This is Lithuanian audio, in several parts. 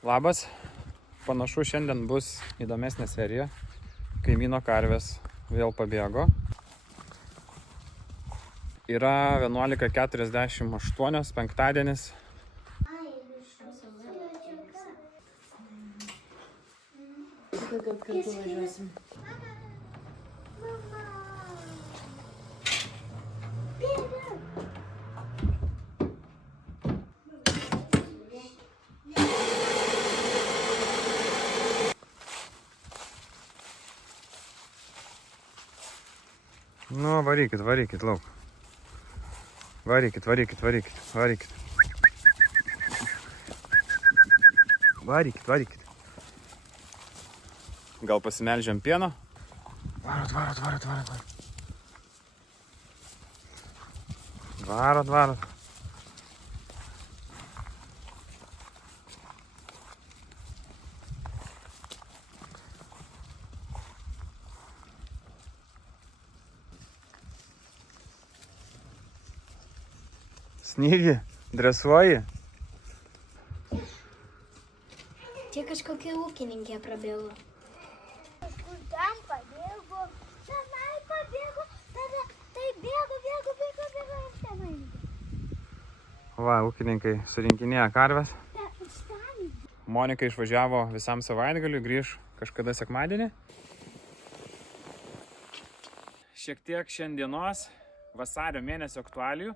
Labas, panašu šiandien bus įdomesnė serija. Kaimyno karvės vėl pabėgo. Yra 11:48, penktadienis. Kaip kartu važiuosim. Nu, varykit lauk. Varykit. Varykit. Gal pasimeldžiam pieno? Varot. Varot. Snygi, dresuoji? Čia kažkokia ūkininkė prabėgo. Ten pabėgo, tenai pabėgo, tada tai bėgo ir tenai. Va, ūkininkai surinkinėja karves. Monika išvažiavo visam savaitgaliui, grįž kažkada sekmadienį. Šiek tiek šiandienos vasario mėnesio aktualijų.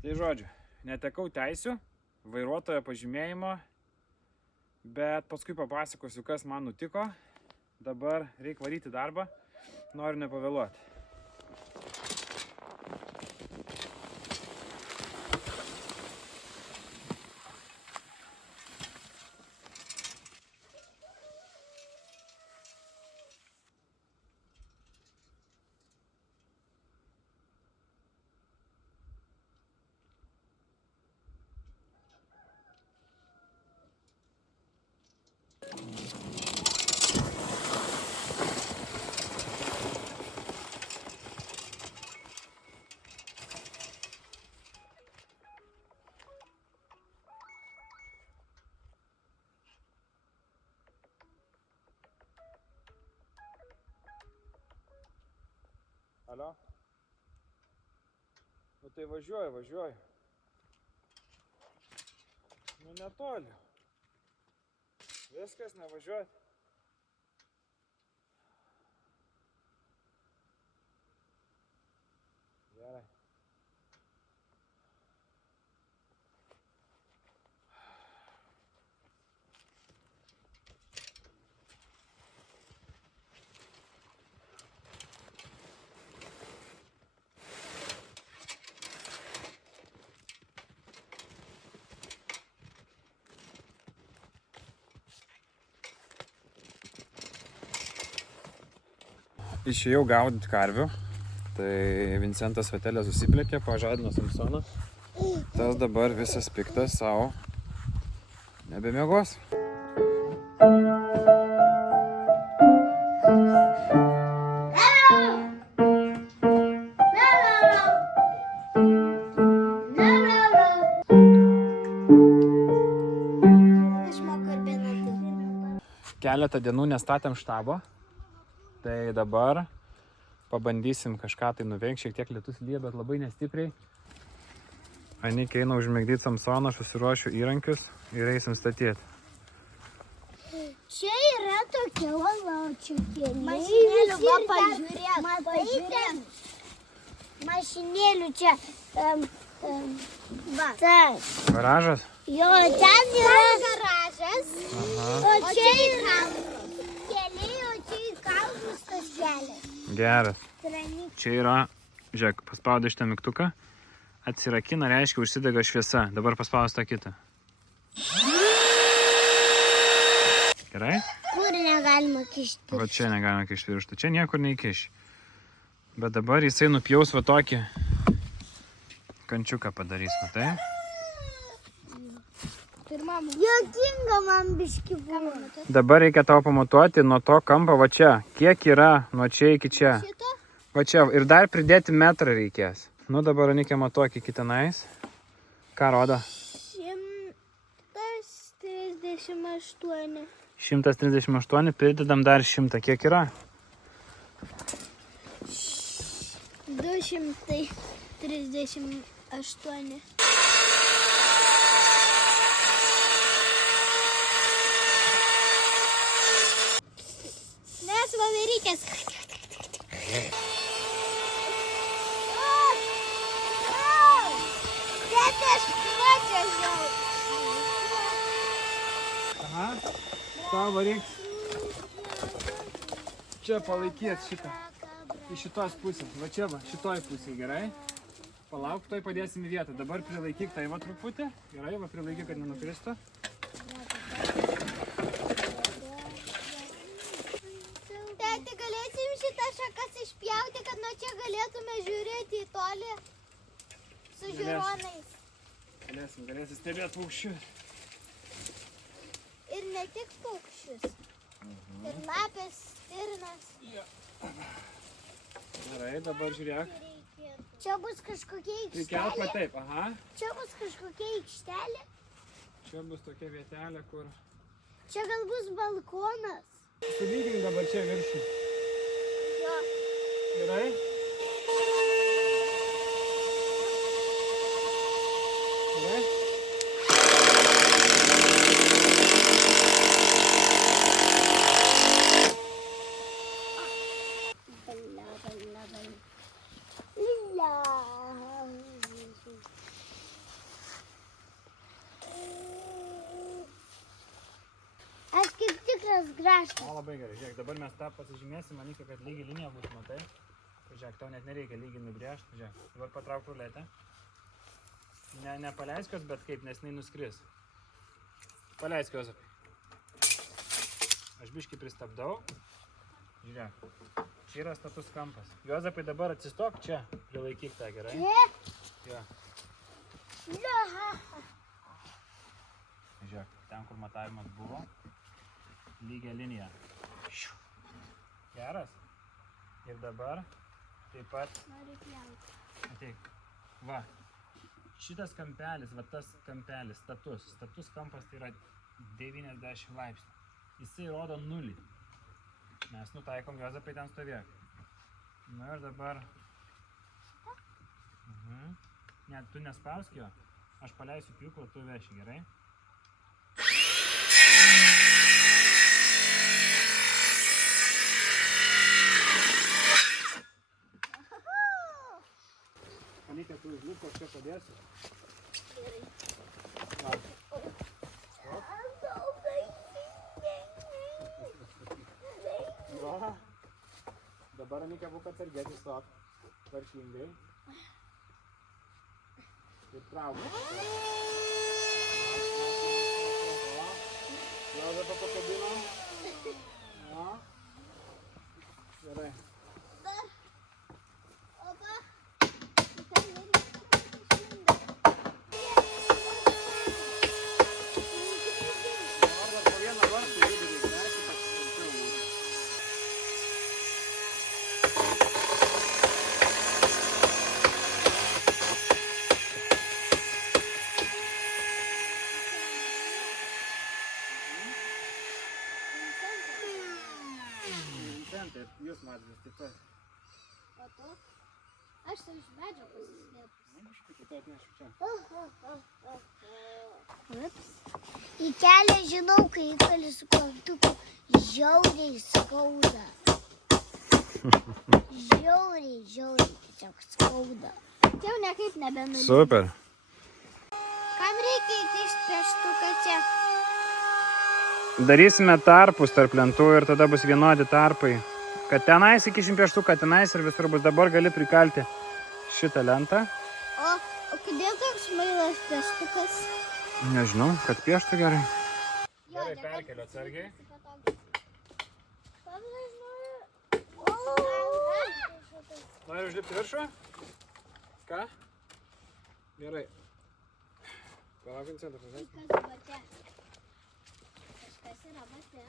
Tai žodžiu, netekau teisių, vairuotojo pažymėjimo, bet paskui papasakosiu, kas man nutiko. Dabar reikia varyti darbą, noriu nepavėluoti. Alio? Nu tai važiuoju. Nu netoli. Viskas, nevažiuoju. Gerai. Išėjau gaudyti karvių, tai Vincentas Vatelė susiplėkė, pažadino Samsoną. Tas dabar visas piktas savo nebemiegos. Keletą dienų nestatėm štabo. Tai dabar pabandysim kažką tai nuveikti, šiek tiek lietus lyja, bet labai nestipriai. Anikė eina užmigdyti Samsoną, aš susiruošiu įrankius ir eisim statyti. Čia yra tokia valaučiukė. Mašinėlių, va, pažiūrėt. Mašinėlių čia. Va. Garažas? Jo, ten yra garažas. O čia yra keliai, o čia į kalnus tas kelias. Geras. Čia yra, žiūrėk, paspaudai šitą mygtuką, atsirakina, reiškia, užsidega šviesa. Dabar paspaudai tą kitą. Gerai? Kur negalima kišti? Va čia negalima kišti virštą. Čia niekur neįkiši. Bet dabar jisai nupjaus va tokį kančiuką padarys, matai? Jokinga man biški buvo. Dabar reikia tau pamatuoti nuo to kampo va čia. Kiek yra nuo čia iki čia. Šito? Va čia. Ir dar pridėti metrą reikės. Nu dabar Anikė matuok iki tenais. Ką rodo? 130. 138. 138, pridedam dar 100. Kiek yra? 238. Mes voverykės. Bet aš pačiažiau. Aha, tavo reiks čia palaikyti šitą. Iš šitos pusės, va čia va, šitoj pusėje, gerai? Palauk, toj padėsim į vietą. Dabar prilaikyk tai va truputį. Gerai, va prilaikyk, kad nenukristų. Tėti, galėsim šitą šakas išpjauti, kad nuo čia galėtume žiūrėti į tolį su žiūronais. Galėsim stebėti paukščius. Ir ne tik paukščius. Ir lapės, stirnas. Gerai, dabar žiūrėk. Čia bus kažkokia Prikelk va aikštelė. taip, aha. Čia bus kažkokia aikštelė. Čia bus tokia vietelė, kur... Čia gal bus balkonas. Sulygink dabar čia viršų. Jo. Gerai? Gerai? Lila. Aš kaip tikras gražtas. O, labai gerai. Žiūrėk, dabar mes tą pasižymėsim, manykia, kad lygi linija bus, matai. Žiūrėk, tau net nereikia lygiai nubrėžti. Žiūrėk, dabar patrauk ruletę. Nepaleisk jos, bet kaip, nes jinai nuskris. Paleisk Juozapai. Aš biškį pristabdau. Žiūrėk, čia yra status kampas. Juozapai, dabar atsistok čia, prilaikyk tą, gerai? Čia? Jo. Žiūrėk, ten, kur matavimas buvo, lygia linija. Geras. Ir dabar taip pat, ateik, va, šitas kampelis, va tas kampelis, status kampas tai yra 90 laipsnių. Jisai rodo 0. Mes nutaikom Juozapai ten stovėk. Nu ir dabar, ne, tu nespausk jo, aš paleisiu pjūklą, tu veši, gerai? Palikė, tu užlūko, aš čia padėsiu. Gerai. Va. Dabar, Anika, būk atsargėti stok. Tvarkingai. Ir trauk. Juozapą pakabinom. O. Gerai. Opa. Dabar po vieną vartą vidurį įnešti, kad sunkiau būtų. Vincentai, jūs matėte taip pat. O tu? Aš tai iš medžio pasislėpus. Biškį, tai atnešiu čia. Ups. Į kelią žinau, kai įkali su klamtuku, žiauriai skauda. Žiauriai tiesiog skauda. Jau nekaip nebenuliu. Super. Kam reikia įkišti pieštuką čia? Darysime tarpus tarp lentų ir tada bus vienodi tarpai. Kad tenais įkišim pieštuką, tenais ir visur bus. Dabar gali prikalti šitą lentą. O kodėl toks smailas pieštukas? Nežinau, kad pieštų gerai. Gerai, perkeliu atsargiai. Nori užlipti viršų? Ką? Gerai. Palauk, Vincentas, žinai. Kažkas yra bate.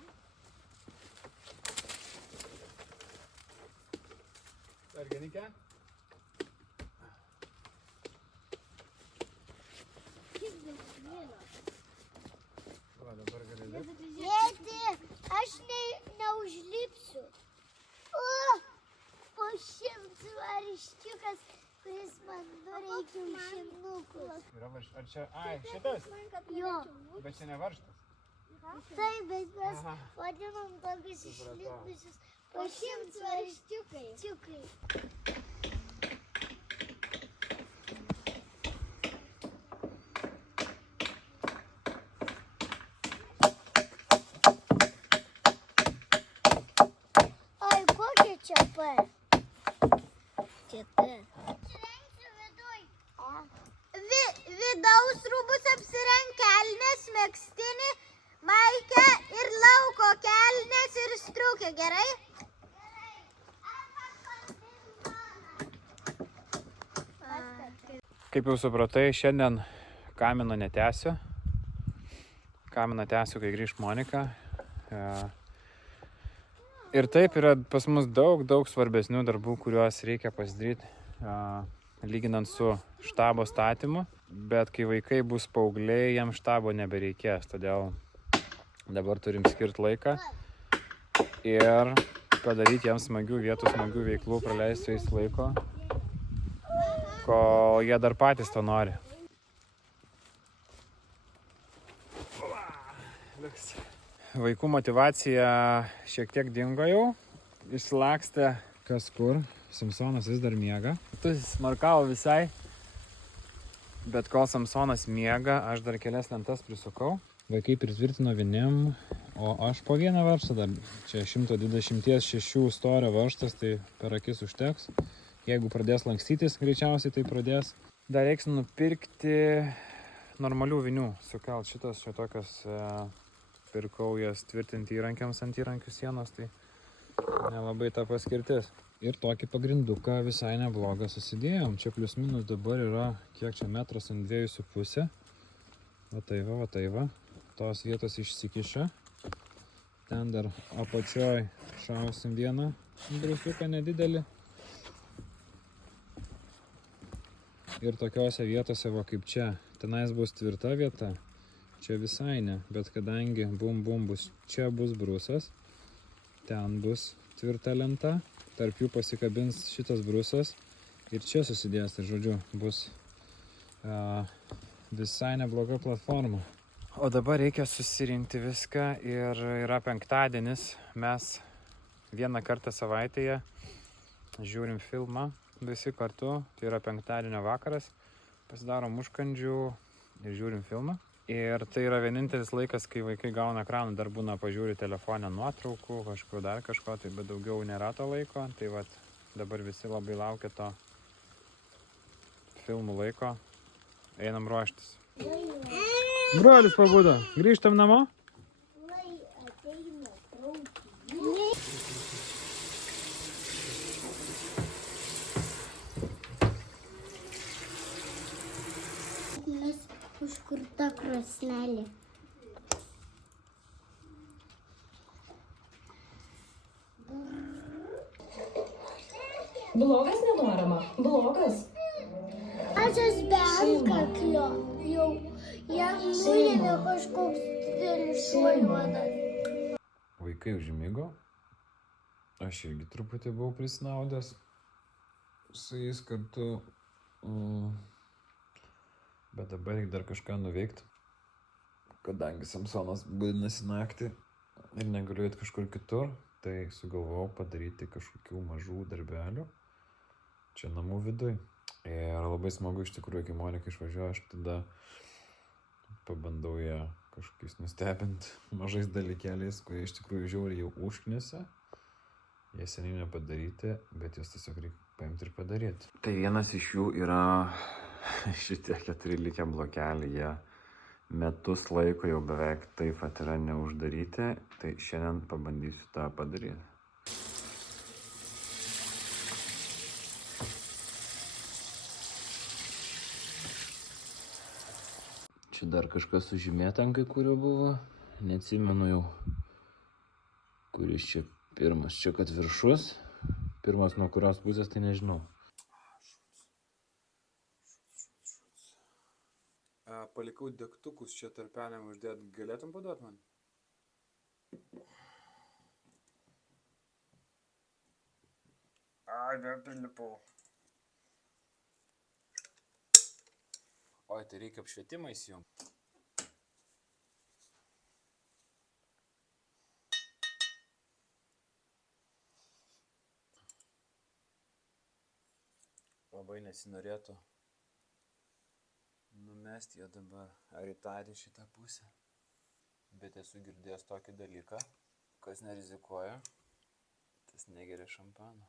Dar genikė? Kiek daug smėlio. Va, dabar gali Ar čia, šitas? Jo. Bet čia ne varžtas. Taip, bet mes Aha. vadinam tokius išlindusius po 100 varščiukai. Ai, kokie čia P? Čia T. Apsirengsiu viduj. Vidaus rūbus apsirenk, kelnes, megztinį, maikę ir lauko kelnes ir striukę, gerai? Kaip jau supratai, šiandien kamino netęsiu. Kamino tęsiu, kai grįš Monika. Ir taip yra pas mus daug svarbesnių darbų, kuriuos reikia pasidaryti, lyginant su štabo statymu. Bet kai vaikai bus paaugliai, jiems štabo nebereikės. Todėl dabar turim skirti laiką ir padaryti jiems smagių vietų, smagių veiklų, praleisti su jais laiko, kol jie dar patys to nori. Vaikų motyvacija šiek tiek dingo jau, išsilakstė kas kur, Samsonas vis dar miega. Tu smarkavo visai, bet kol Samsonas miega, aš dar kelias lentas prisukau. Vaikai pritvirtino vienim, o aš po vieną varžtą dar. Čia 126 storio varžtas, tai per akis užteks. Jeigu pradės lankstytis, greičiausiai tai pradės. Dar reiks nupirkti normalių vinių. Sukelt šitas čia tokias, pirkau jas tvirtinti įrankiams ant įrankių sienos, tai nelabai ta paskirtis. Ir tokį pagrinduką visai neblogą susidėjom. Čia plius minus dabar yra, kiek čia metras ant 2,5. Va tai va. Tos vietos išsikiša. Ten dar apačioj šausim vieną brusiuką nedidelį. Ir tokiose vietose, va kaip čia, tenais bus tvirta vieta, čia visai ne, bet kadangi bum bus, čia bus brusas, ten bus tvirta lenta, tarp jų pasikabins šitas brusas ir čia susidės, tai žodžiu, bus visai nebloga platforma. O dabar reikia susirinkti viską ir yra penktadienis, mes vieną kartą savaitėje žiūrim filmą visi kartu, tai yra penktadienio vakaras, pasidarom užkandžių ir žiūrim filmą. Ir tai yra vienintelis laikas, kai vaikai gauna ekranų, dar būna pažiūri telefonę nuotraukų, kažko dar kažko, tai bet daugiau nėra to laiko, tai vat dabar visi labai laukia to filmų laiko, einam ruoštis. Brolis pabudo, grįžtam namo? Užkurta krosnelė. Blogas nenorama, blogas. Aš be antkaklio jau jam nuėmė kažkoks didelis šuoliuodas. Vaikai užmigo, aš irgi truputį buvau prisnaudęs su jais kartu. Bet dabar reikia dar kažką nuveikti, kadangi Samsonas budinasi naktį ir negaliu eiti kažkur kitur, tai sugalvojau padaryti kažkokių mažų darbelių čia namų viduj. Ir labai smagu iš tikrųjų, kai Monika išvažiuoja, aš tada pabandau ją kažkokiais nustebinti mažais dalykėliais, kurie iš tikrųjų žiauriai jau užknisa. Jie seniai nepadaryti, bet juos tiesiog reikia paimti ir padaryti. Tai vienas iš jų yra šitie 4 likę blokeliai, jie metus laiko jau beveik taip pat yra neuždaryti, tai šiandien pabandysiu tą padaryti. Čia dar kažkas sužymėta ant kai kurio buvo, neatsimenu jau, kuris čia pirmas. Čia kad viršus, pirmas nuo kurios pusės, tai nežinau. Palikau degtukus čia tarpeliam uždėt. Galėtum paduot man? Ai, vėl prilipau. Oi, tai reikia apšvietimą įsijungti. Labai nesinorėtų numesti jo dabar ar į tą ar į šitą pusę. Bet esu girdėjęs tokį dalyką, kas nerizikuoja, tas negeria šampano.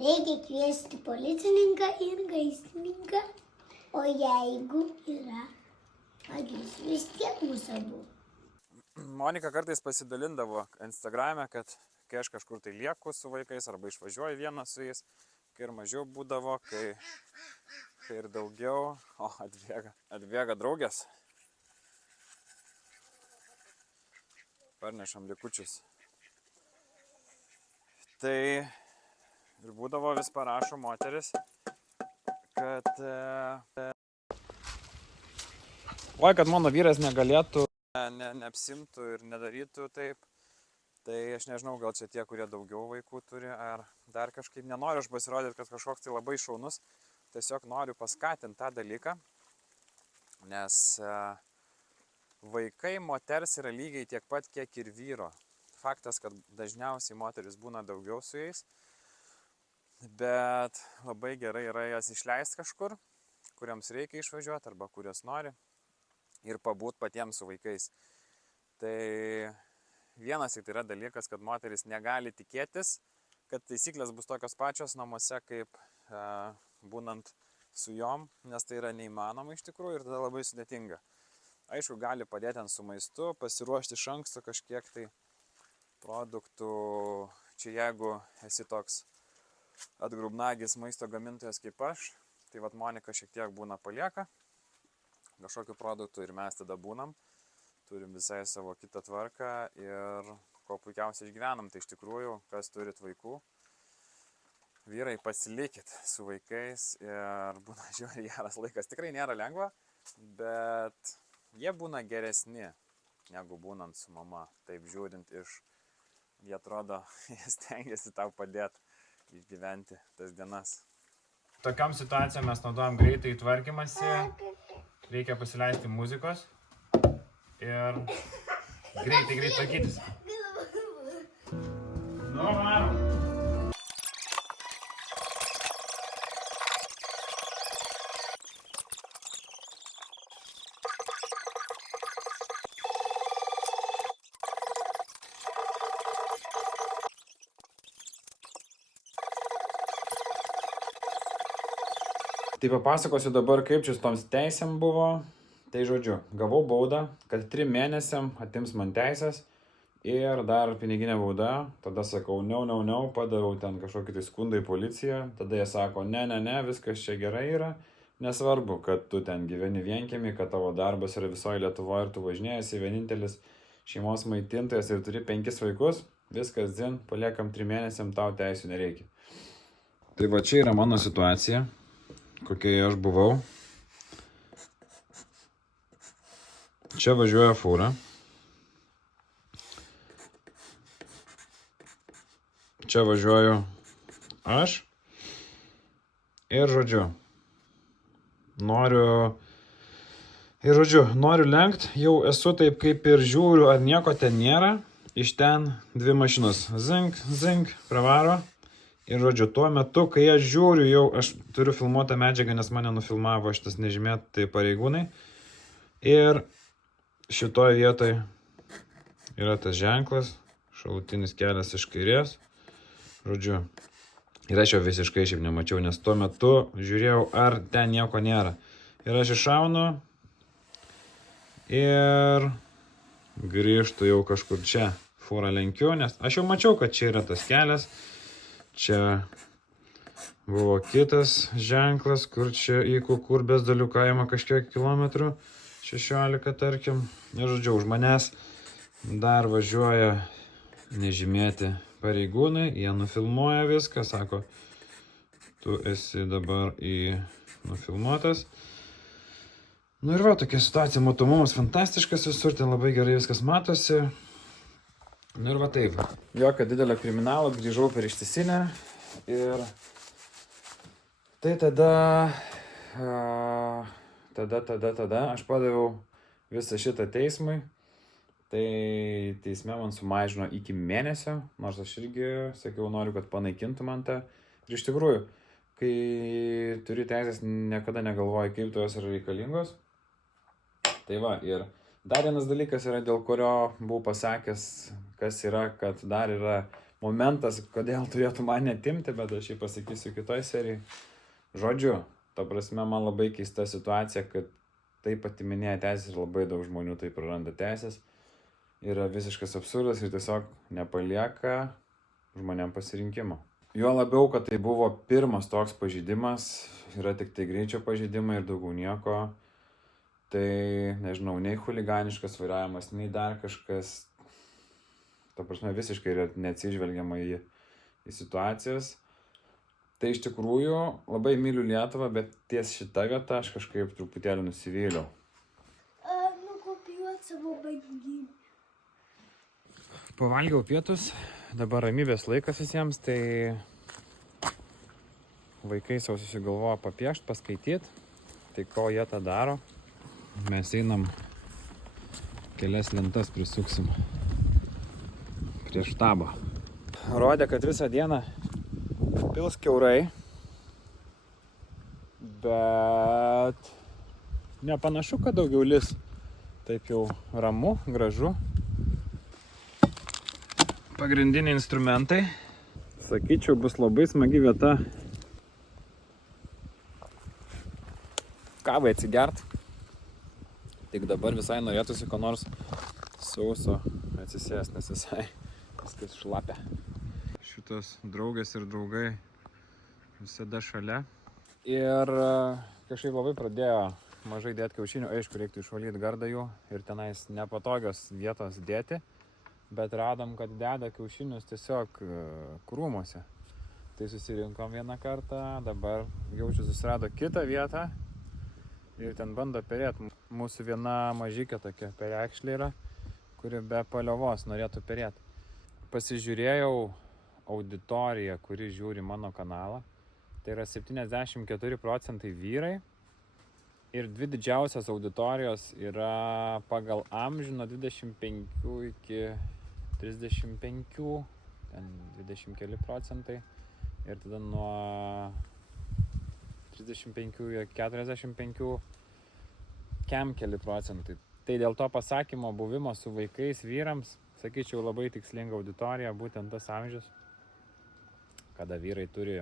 Reikia kviesti policininką ir gaisrininką, o jeigu yra vagis, vis tiek mūsų abu. Monika kartais pasidalindavo Instagrame, kad kai aš kažkur tai lieku su vaikais arba išvažiuoju vienas su jais, kai ir mažiau būdavo, kai ir daugiau, atbėga draugės. Parnešam likučius. Tai ir būdavo vis parašo moteris, kad kad mano vyras negalėtų, neapsimtų ir nedarytų taip. Tai aš nežinau, gal čia tie, kurie daugiau vaikų turi, ar dar kažkaip nenoriu aš pasirodyti, kad kažkoks tai labai šaunus. Tiesiog noriu paskatinti tą dalyką, nes vaikai moters yra lygiai tiek pat, kiek ir vyro. Faktas, kad dažniausiai moteris būna daugiau su jais, bet labai gerai yra jas išleisti kažkur, kuriams reikia išvažiuoti arba kurias nori ir pabūt patiems su vaikais. Tai vienas tik yra dalykas, kad moteris negali tikėtis, kad taisyklės bus tokios pačios namuose, kaip būnant su jom, nes tai yra neįmanoma iš tikrųjų ir tada labai sudėtinga. Aišku, gali padėti su maistu, pasiruošti iš anksto kažkiek tai produktų. Čia jeigu esi toks atgrubnagis maisto gamintojas kaip aš, tai vat Monika šiek tiek būna palieka kažkokių produktų ir mes tada būnam. Turim visai savo kitą tvarką ir ko puikiausiai išgyvenam. Tai iš tikrųjų, kas turit vaikų, vyrai pasilikit su vaikais ir būna žiūri geras laikas. Tikrai nėra lengva, bet jie būna geresni negu būnant su mama. Taip žiūrint jie atrodo, jie stengiasi tau padėti išgyventi tas dienas. Tokiam situacijom mes naudojam greitai tvarkymasi, reikia pasileisti muzikos. Ir greitai tvarkytis. Nu, varom. Tai papasakosiu dabar, kaip čia su toms teisėm buvo. Tai žodžiu, gavau baudą, kad 3 mėnesiam atims man teisės ir dar piniginė bauda. Tada sakau, ne, padaviau ten kažkokį tai skundą į policiją. Tada jie sako, ne, viskas čia gerai yra. Nesvarbu, kad tu ten gyveni vienkiemy, kad tavo darbas yra visoje Lietuvoje ir tu važinėjasi vienintelis šeimos maitintojas ir turi 5 vaikus. Viskas dzin, paliekam 3 mėnesiam, tau teisių nereikia. Tai va čia yra mano situacija, kokia aš buvau. Čia važiuoja fūra. Čia važiuoju aš. Ir žodžiu, noriu lenkt. Jau esu taip kaip ir žiūriu, ar nieko ten nėra. Iš ten 2 mašinos. Zink, pravaro. Ir žodžiu, tuo metu, kai aš žiūriu, jau aš turiu filmuotą medžiagą, nes mane nufilmavo šitas nežymėtai pareigūnai. Ir šitoje vietoje yra tas ženklas, šalutinis kelias iš kairės. Žodžiu, ir aš jau visiškai šiaip nemačiau, nes tuo metu žiūrėjau, ar ten nieko nėra. Ir aš iššaunu ir grįžtu jau kažkur čia. Fūrą lenkiu, nes aš jau mačiau, kad čia yra tas kelias. Čia buvo kitas ženklas, kur čia į Kukurbėsdalių kaimą kažkiek kilometrų. 16 tarkim. Ir žodžiu, už manęs dar važiuoja nežymėti pareigūnai, jie nufilmuoja viską, sako, tu esi dabar nufilmuotas. Nu ir va, tokia situacija, matomumas fantastiškas visur, ten labai gerai viskas matosi. Nu ir va taip. Jokio didelio kriminalo, grįžau per ištisinę ir tai tada aš padaviau visą šitą teismui. Tai teisme man sumažino iki mėnesio, nors aš irgi sakiau, noriu, kad panaikintų man tą. Ir iš tikrųjų, kai turi teisės, niekada negalvoji, kaip tu jos yra reikalingos. Tai va, ir dar vienas dalykas yra, dėl kurio buvau pasakęs, kas yra, kad dar yra momentas, kodėl turėtų man netimti, bet aš jį pasakysiu kitoj serijai. Žodžiu, ta prasme, man labai keista situacija, kad taip atiminėja teisės ir labai daug žmonių taip praranda teisės. Yra visiškas absurdas ir tiesiog nepalieka žmonėm pasirinkimo. Jo labiau, kad tai buvo pirmas toks pažeidimas, yra tik tai greičio pažeidimai ir daugiau nieko. Tai, nežinau, nei chuliganiškas vairavimas, nei dar kažkas. Ta prasme, visiškai yra neatsižvelgiama į situacijas. Tai iš tikrųjų labai myliu Lietuvą, bet ties šitą vietą aš kažkaip truputėlį nusivyliau. Nukopijuot savo bandymą. Pavalgiau pietus, dabar ramybės laikas visiems, tai vaikai savo susigalvoja papiešti, paskaityti, tai ko jie tą daro. Mes einam, kelias lentas prisuksim prieš štabą. Rodė, kad visą dieną pils kiaurai, bet nepanašu, kad daugiau lis. Taip jau ramu, gražu. Pagrindiniai instrumentai. Sakyčiau, bus labai smagi vieta kavai atsigert. Tik dabar visai norėtųsi ko nors sauso atsisėst, nes visai viskas šlapia. Šitos draugės ir draugai visada šalia. Ir kažkaip labai pradėjo mažai dėti kiaušinių. Aišku, reiktų išvalyti gardą jų ir tenais nepatogios vietos dėti. Bet radom, kad deda kiaušinius tiesiog krūmuose. Tai susirinkom vieną kartą, dabar jaučiu susirado kitą vietą ir ten bando perėti. Mūsų viena mažykė tokia perekšlė yra, kuri be paliovos norėtų perėti. Pasižiūrėjau auditoriją, kuri žiūri mano kanalą. Tai yra 74% vyrai ir dvi didžiausias auditorijos yra pagal amžių nuo 25 iki 35, ten 20 keli procentai ir tada nuo 35 iki 45 kem keli procentai. Tai dėl to pasakymo buvimo su vaikais vyrams, sakyčiau, labai tikslinga auditorija, būtent tas amžius, kada vyrai turi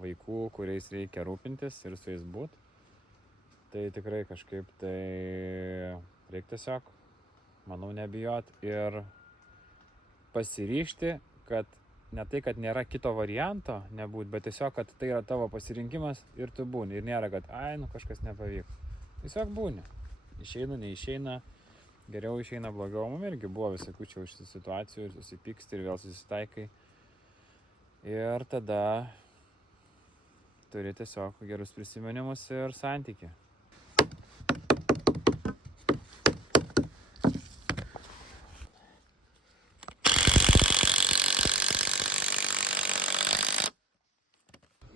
vaikų, kuriais reikia rūpintis ir su jais būt. Tai tikrai kažkaip tai reikia tiesiog, manau, nebijot ir pasiryžti, kad ne tai, kad nėra kito varianto nebūt, bet tiesiog, kad tai yra tavo pasirinkimas ir tu būni. Ir nėra, kad kažkas nepavyko. Tiesiog būni. Išeina, neišeina, geriau išeina, blogiau. Mums irgi buvo visokių čia už situacijų ir susipyksti ir vėl susitaikai. Ir tada turi tiesiog gerus prisiminimus ir santykį.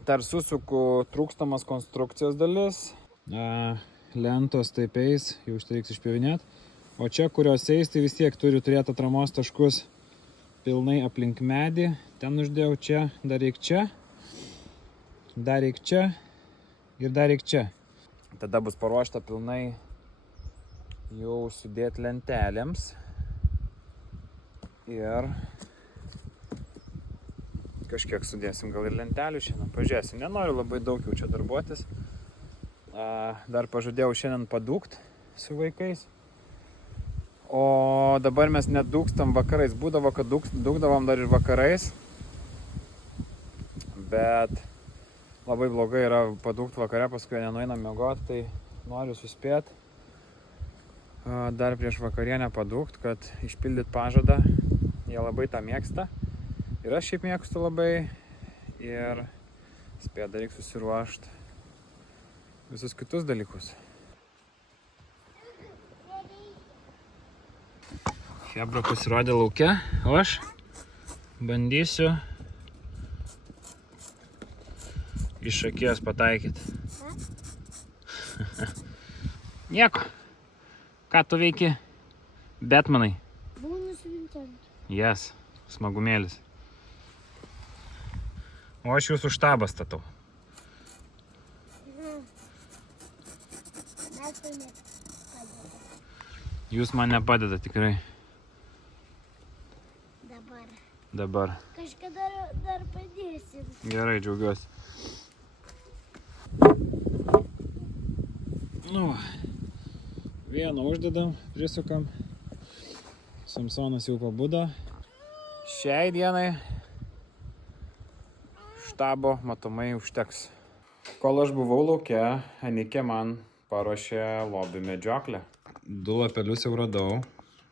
Dar susuku trūkstamas konstrukcijos dalis. Lentos taip eis, jau štai reiks išpjovinėti. O čia, kurios eis, tai vis tiek turi turėti atramos taškus pilnai aplink medį. Ten uždėjau čia, dar reik čia. Dar reik čia ir dar reik čia. Tada bus paruošta pilnai jau sudėti lentelėms. Ir kažkiek sudėsim gal ir lentelių šiandien. Pažiūrėsim, nenoriu labai daug jau čia darbuotis. Dar pažadėjau šiandien padūkt su vaikais. O dabar mes nedūkstam vakarais. Būdavo, kad dūkdavom dar ir vakarais. Bet labai blogai yra padūkt vakare, paskui nenueinam miegoti, tai noriu suspėti dar prieš vakarienę padūkt, kad išpildyt pažadą. Jie labai tą mėgsta. Ir aš šiaip mėgstu labai. Ir spėt dar reikia susiruošti visus kitus dalykus. Chebra pasirodė lauke, o aš bandysiu iš akies pataikyti. Nieko. Ką tu veiki? Betmanai. Būnu su Vincentu. Yes, smagumėlis. O aš jūsų štabą statau. Mes tai nepadeda. Jūs man nepadeda tikrai. Dabar. Kažkada dar padėsim. Gerai, džiaugiuosi. Nu, vieną uždedam, prisukam. Samsonas jau pabudo. Šiai dienai štabo matomai užteks. Kol aš buvau lauke, Anikė man paruošė lobių medžioklę. 2 lapelius jau radau.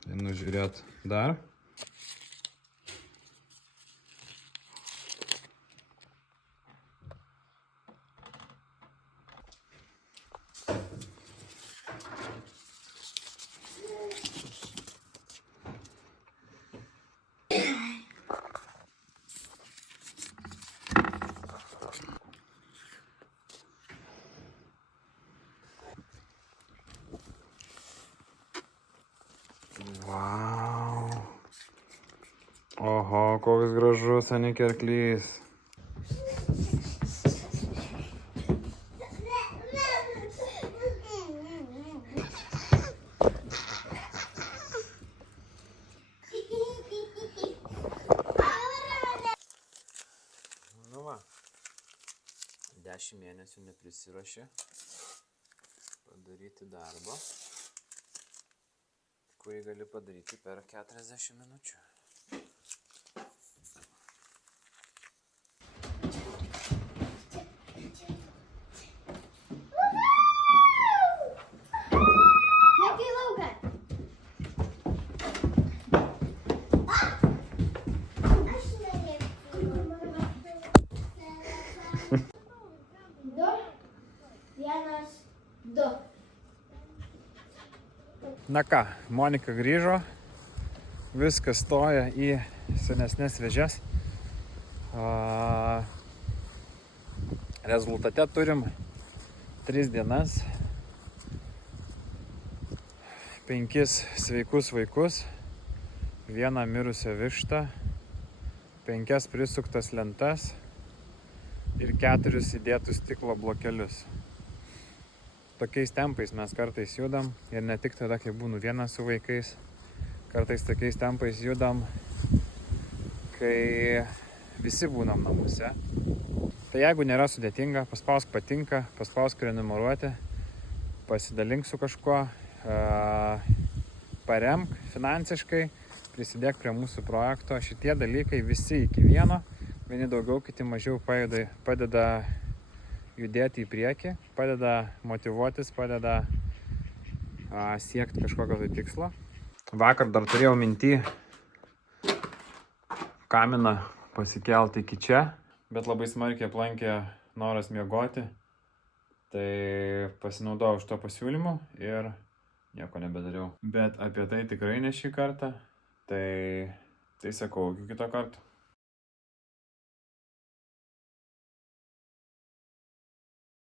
Einu žiūrėt dar. Vau. Oho, koks gražus Anikė arklys. Nu va, 10 mėnesių neprisiruošė padaryti darbo, kurį gali padaryti per 40 minučių. Lėk į lauką. Aš nelėksiu. 2, 1, 2. Na ką, Monika grįžo, viskas stoja į senesnės vėžes. Rezultate turim 3 dienas, 5 sveikus vaikus, 1 mirusią vištą, 5 prisuktas lentas ir 4 įdėtus stiklo blokelius. Tokiais tempais mes kartais judam ir ne tik tada, kai būnu vienas su vaikais, kartais tokiais tempais judam, kai visi būnam namuose. Tai jeigu nėra sudėtinga, paspausk patinka, paspausk prenumeruoti, pasidalink su kažkuo, paremk finansiškai, prisidėk prie mūsų projekto. Šitie dalykai visi iki vieno, vieni daugiau, kiti mažiau padeda judėti į priekį, padeda motyvuotis, padeda siekti kažkokio tai tikslo. Vakar dar turėjau mintį kaminą pasikelti iki čia, bet labai smarkiai aplankė noras miegoti. Tai pasinaudojau šito pasiūlymu ir nieko nebedariau. Bet apie tai tikrai ne šį kartą. Tai sakau, iki kito karto.